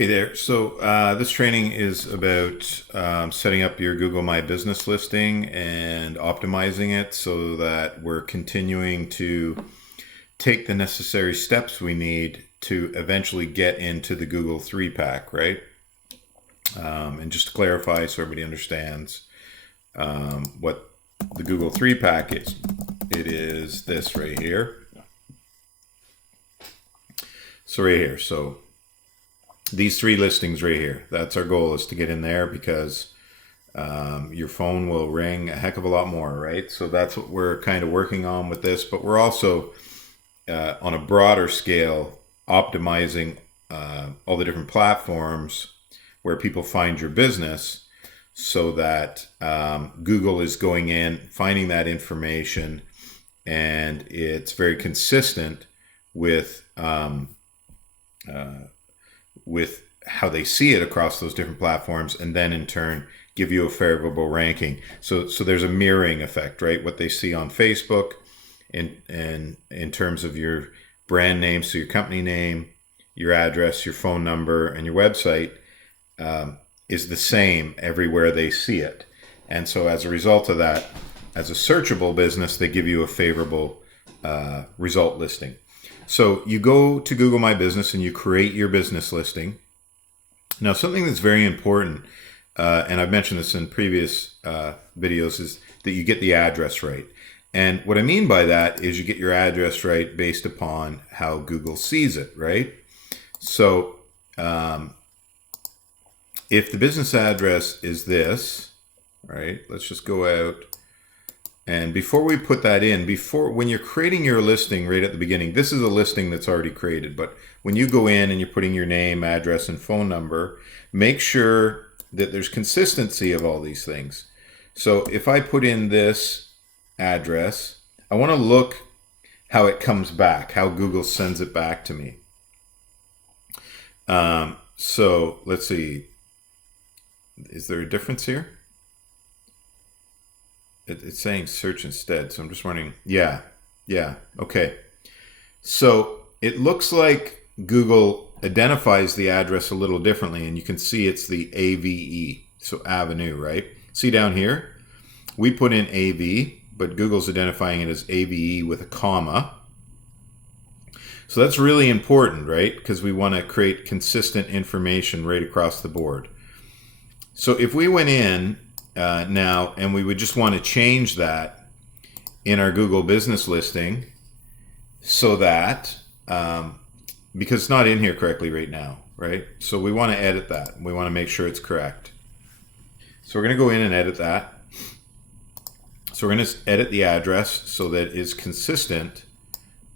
Hey there. So this training is about setting up your Google My Business listing and optimizing it so that we're continuing to take the necessary steps we need to eventually get into the Google 3 pack, right? And just to clarify so everybody understands what the Google 3 pack is. It is this right here. So right here. So these 3 listings right here. That's our goal, is to get in there because your phone will ring a heck of a lot more, right? So that's what we're kind of working on with this. But we're also on a broader scale optimizing all the different platforms where people find your business so that Google is going in, finding that information, and it's very consistent with how they see it across those different platforms, and then in turn give you a favorable ranking. So there's a mirroring effect, right? What they see on Facebook in terms of your brand name, so your company name, your address, your phone number, and your website is the same everywhere they see it. And so as a result of that, as a searchable business, they give you a favorable result listing. So you go to Google My Business and you create your business listing. Now, something that's very important, and I've mentioned this in previous videos, is that you get the address right. And what I mean by that is you get your address right based upon how Google sees it, right? So if the business address is this, right, let's just go out. And before we put that in, when you're creating your listing right at the beginning, this is a listing that's already created. But when you go in and you're putting your name, address, and phone number, make sure that there's consistency of all these things. So if I put in this address, I want to look how it comes back, how Google sends it back to me. So let's see. Is there a difference here? It's saying search instead, so I'm just wondering. Yeah, okay. So it looks like Google identifies the address a little differently, and you can see it's the AVE, so avenue, right? See down here, we put in AV, but Google's identifying it as AVE with a comma. So that's really important, right? Because we want to create consistent information right across the board. So if we went in now and we would just want to change that in our Google business listing so that, because it's not in here correctly right now, right? So we want to edit that. We want to make sure it's correct. So we're going to go in and edit that. So we're going to edit the address so that it's consistent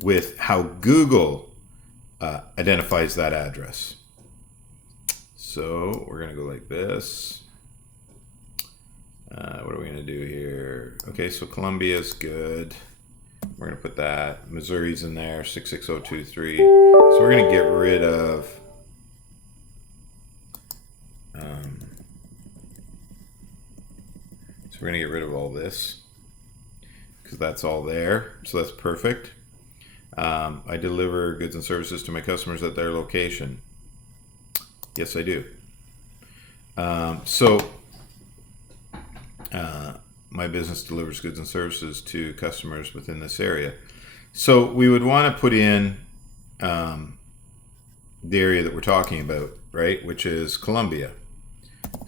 with how Google identifies that address. So we're going to go like this. What are we going to do here? Okay, so Columbia's good. We're going to put that. Missouri's in there, 66023. So we're going to get rid of all this because that's all there. So that's perfect. I deliver goods and services to my customers at their location. Yes, I do. My business delivers goods and services to customers within this area. So we would want to put in the area that we're talking about, right? Which is Columbia.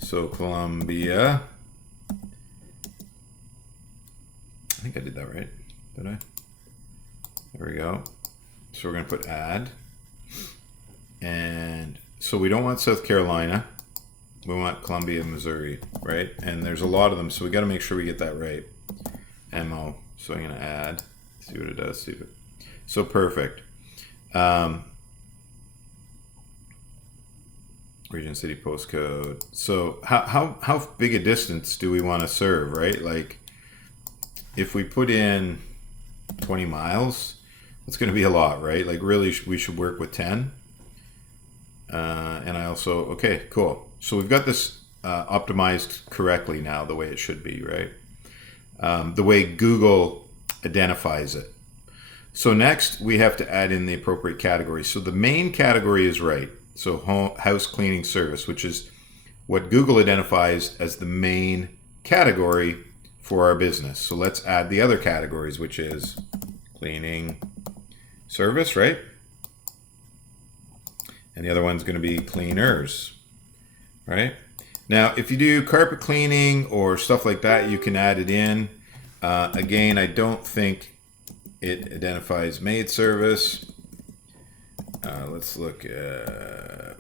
So Columbia. I think I did that right. Did I? There we go. So we're going to put add. And so we don't want South Carolina. We want Columbia, Missouri, right? And there's a lot of them, so we got to make sure we get that right. MO. So I'm going to add. See what it does. See if it. So perfect. Region, city, postcode. So how big a distance do we want to serve, right? Like if we put in 20 miles, that's going to be a lot, right? Like really, we should work with 10. And I also, okay, cool. So we've got this optimized correctly now, the way it should be, right? The way Google identifies it. So next we have to add in the appropriate category. So the main category is right. So house cleaning service, which is what Google identifies as the main category for our business. So let's add the other categories, which is cleaning service, right? And the other one's going to be cleaners, right? Now, if you do carpet cleaning or stuff like that, you can add it in. Again, I don't think it identifies maid service. Let's look at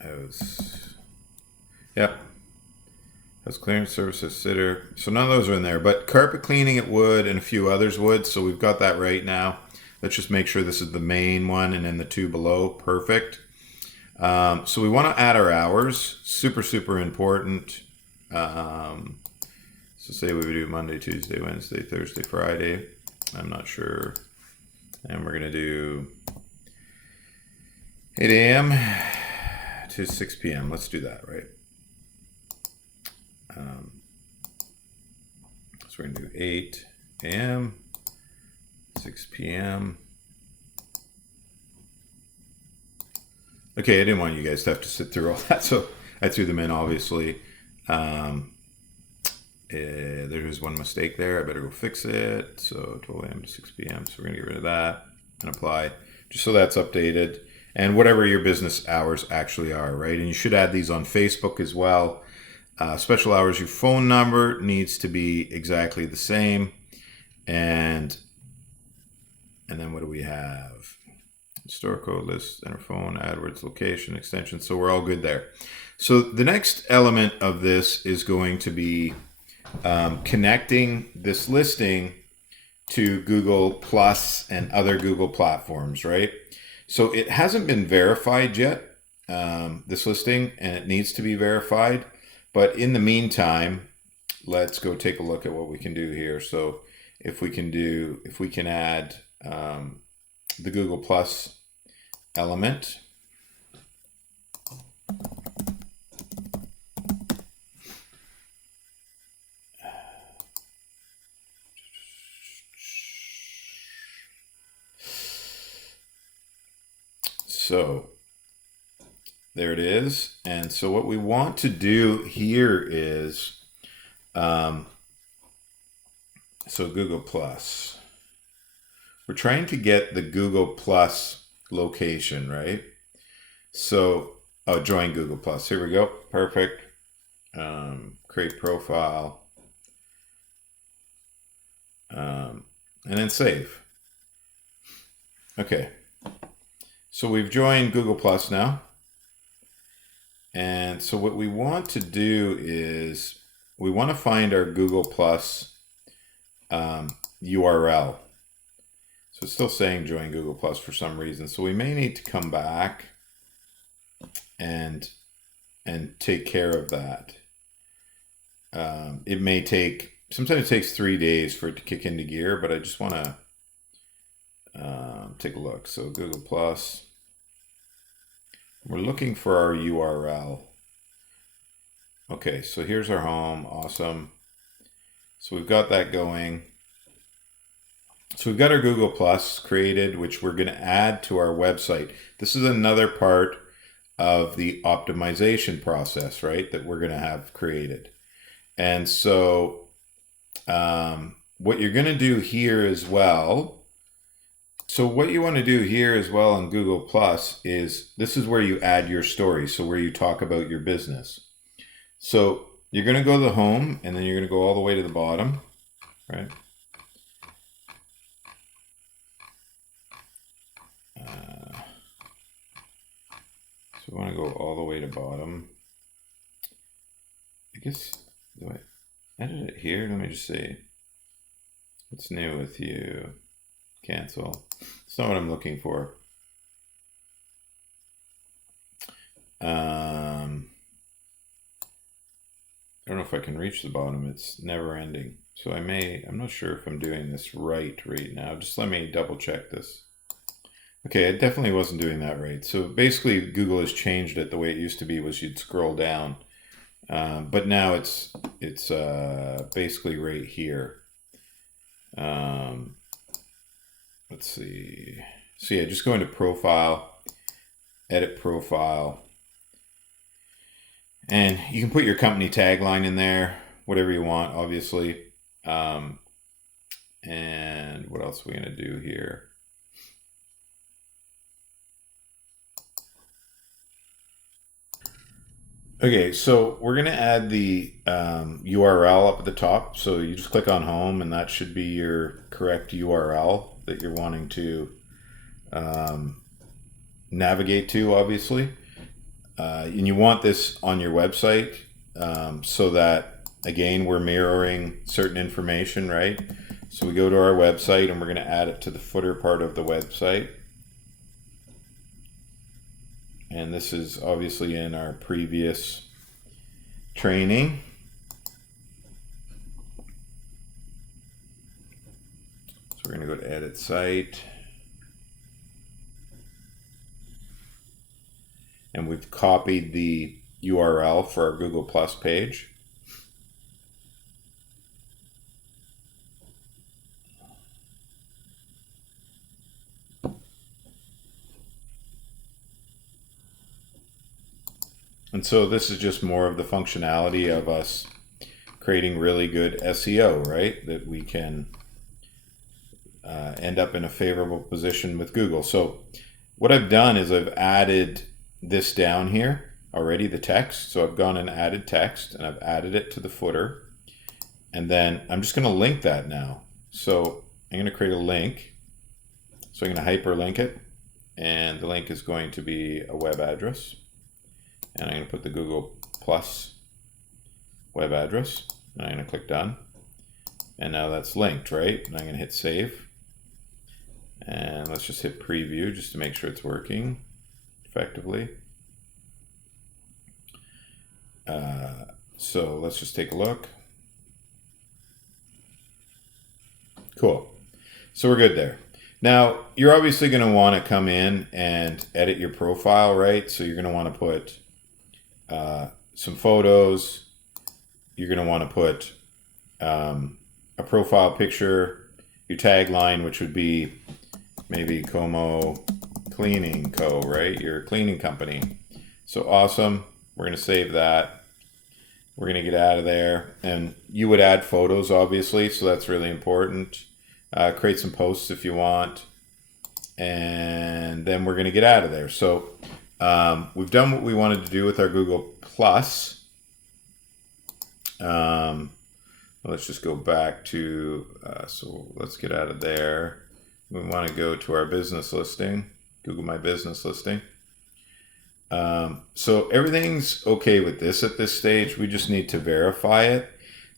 house. Yep. House cleaning services, sitter. So none of those are in there, but carpet cleaning it would, and a few others would. So we've got that right now. Let's just make sure this is the main one, and then the two below. Perfect. So we want to add our hours. Super, super important. So say we would do Monday, Tuesday, Wednesday, Thursday, Friday. I'm not sure. And we're going to do 8 a.m. to 6 p.m. Let's do that, right? So we're going to do 8 a.m., 6 p.m. Okay, I didn't want you guys to have to sit through all that, so I threw them in, obviously. There's one mistake there. I better go fix it. So 12 a.m. to 6 p.m. So we're going to get rid of that and apply, just so that's updated. And whatever your business hours actually are, right? And you should add these on Facebook as well. Special hours, your phone number needs to be exactly the same. And then what do we have? Store code list, enter phone, AdWords, location, extension. So we're all good there. So the next element of this is going to be connecting this listing to Google Plus and other Google platforms, right? So it hasn't been verified yet, this listing, and it needs to be verified. But in the meantime, let's go take a look at what we can do here. So if we can add the Google Plus element. So there it is. And so what we want to do here is, so Google Plus. We're trying to get the Google Plus location, right? So, join Google Plus. Here we go. Perfect. Create profile. And then save. Okay. So we've joined Google Plus now. And so what we want to do is we want to find our Google Plus URL. So it's still saying join Google Plus for some reason. So we may need to come back and take care of that. It may take, sometimes it takes 3 days for it to kick into gear, but I just want to take a look. So Google Plus, we're looking for our URL. Okay, so here's our home. Awesome. So we've got that going. So we've got our Google Plus created, which we're going to add to our website. This is another part of the optimization process, right, that we're going to have created. And so what you're going to do here as well, so what you want to do here as well on Google Plus is, this is where you add your story, so where you talk about your business. So you're going to go to the home, and then you're going to go all the way to the bottom, right? So we want to go all the way to bottom. I guess, do I edit it here? Let me just see. What's new with you? Cancel. It's not what I'm looking for. I don't know if I can reach the bottom. It's never ending. So I'm not sure if I'm doing this right now. Just let me double check this. Okay, it definitely wasn't doing that right. So basically Google has changed it. The way it used to be was you'd scroll down. But now it's basically right here. Let's see. So yeah, just go into profile, edit profile. And you can put your company tagline in there, whatever you want, obviously. And what else are we going to do here? Okay, so we're going to add the URL up at the top. So you just click on home and that should be your correct URL that you're wanting to navigate to, obviously. And you want this on your website so that, again, we're mirroring certain information, right? So we go to our website and we're going to add it to the footer part of the website. And this is obviously in our previous training. So we're going to go to edit site. And we've copied the URL for our Google Plus page. And so this is just more of the functionality of us creating really good SEO, right? That we can end up in a favorable position with Google. So what I've done is I've added this down here already, the text. So I've gone and added text and I've added it to the footer. And then I'm just going to link that now. So I'm going to create a link. So I'm going to hyperlink it. And the link is going to be a web address. And I'm going to put the Google Plus web address. And I'm going to click done. And now that's linked, right? And I'm going to hit save. And let's just hit preview just to make sure it's working effectively. So let's just take a look. Cool. So we're good there. Now, you're obviously going to want to come in and edit your profile, right? So you're going to want to put some photos. You're going to want to put a profile picture, your tagline, which would be maybe Como Cleaning Co., right? Your cleaning company. So awesome. We're going to save that. We're going to get out of there. And you would add photos, obviously, so that's really important. Create some posts if you want. And then we're going to get out of there. So we've done what we wanted to do with our Google Plus. Let's just go back to, so let's get out of there. We want to go to our business listing, Google My Business listing. So everything's okay with this at this stage. We just need to verify it.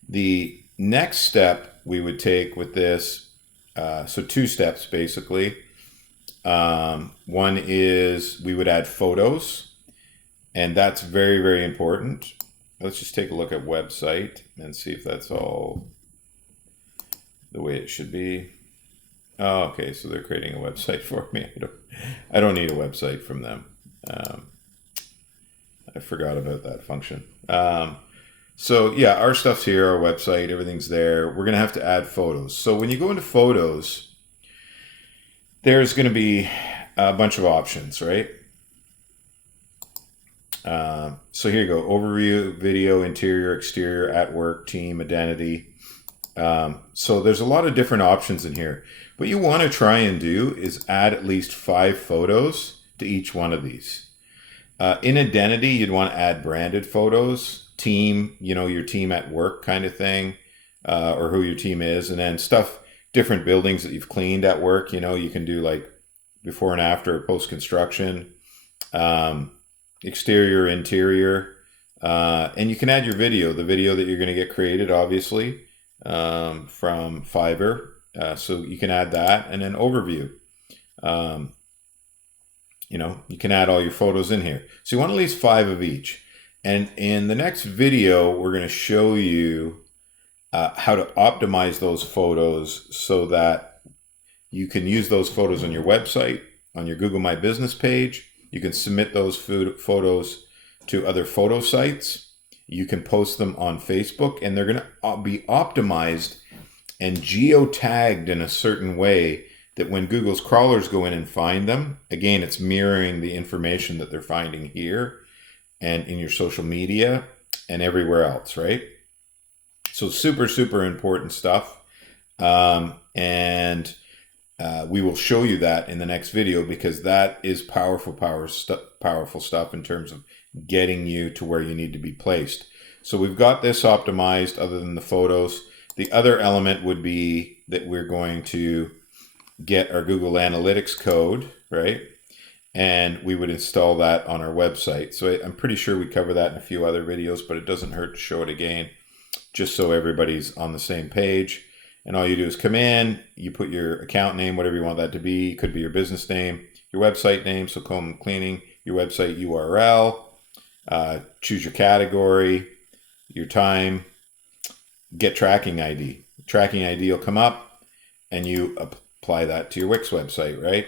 The next step we would take with this, so two steps basically. One is we would add photos, and that's very, very important. Let's just take a look at website and see if that's all the way it should be. Oh, okay, so they're creating a website for me. I don't need a website from them. I forgot about that function. So yeah, our stuff's here, our website, everything's there. We're gonna have to add photos. So when you go into photos, there's gonna be a bunch of options, right? So here you go, overview, video, interior, exterior, at work, team, identity. So there's a lot of different options in here. What you want to try and do is add at least 5 photos to each one of these. In identity, you'd want to add branded photos, team, you know, your team at work kind of thing, or who your team is, and then stuff, different buildings that you've cleaned at work. You know, you can do like before and after, post-construction, exterior, interior, and you can add your video, the video that you're going to get created, obviously, from Fiverr. So you can add that, and then overview. You know, you can add all your photos in here. So you want at least 5 of each. And in the next video, we're going to show you how to optimize those photos so that you can use those photos on your website, on your Google My Business page. You can submit those photos to other photo sites. You can post them on Facebook, and they're going to be optimized and geotagged in a certain way that when Google's crawlers go in and find them, again, it's mirroring the information that they're finding here and in your social media and everywhere else, right? So super, super important stuff. We will show you that in the next video, because that is powerful stuff in terms of getting you to where you need to be placed. So we've got this optimized other than the photos. The other element would be that we're going to get our Google Analytics code, right? And we would install that on our website. So I'm pretty sure we cover that in a few other videos, but it doesn't hurt to show it again, just so everybody's on the same page. And all you do is come in, you put your account name, whatever you want that to be. It could be your business name, your website name, so Coleman Cleaning, your website URL, choose your category, your time, get tracking ID. Tracking ID will come up and you apply that to your Wix website, right?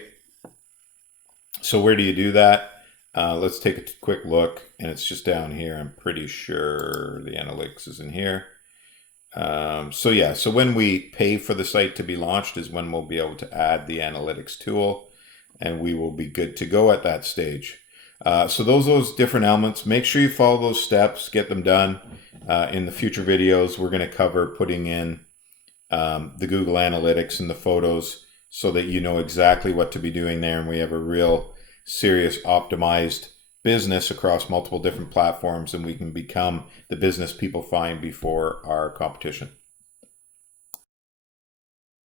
So where do you do that? Let's take a quick look, and it's just down here. I'm pretty sure the analytics is in here. So when we pay for the site to be launched is when we'll be able to add the analytics tool, and we will be good to go at that stage. So those different elements, make sure you follow those steps, get them done. In the future videos, we're going to cover putting in the Google Analytics and the photos so that you know exactly what to be doing there, and we have a real serious optimized business across multiple different platforms, and we can become the business people find before our competition.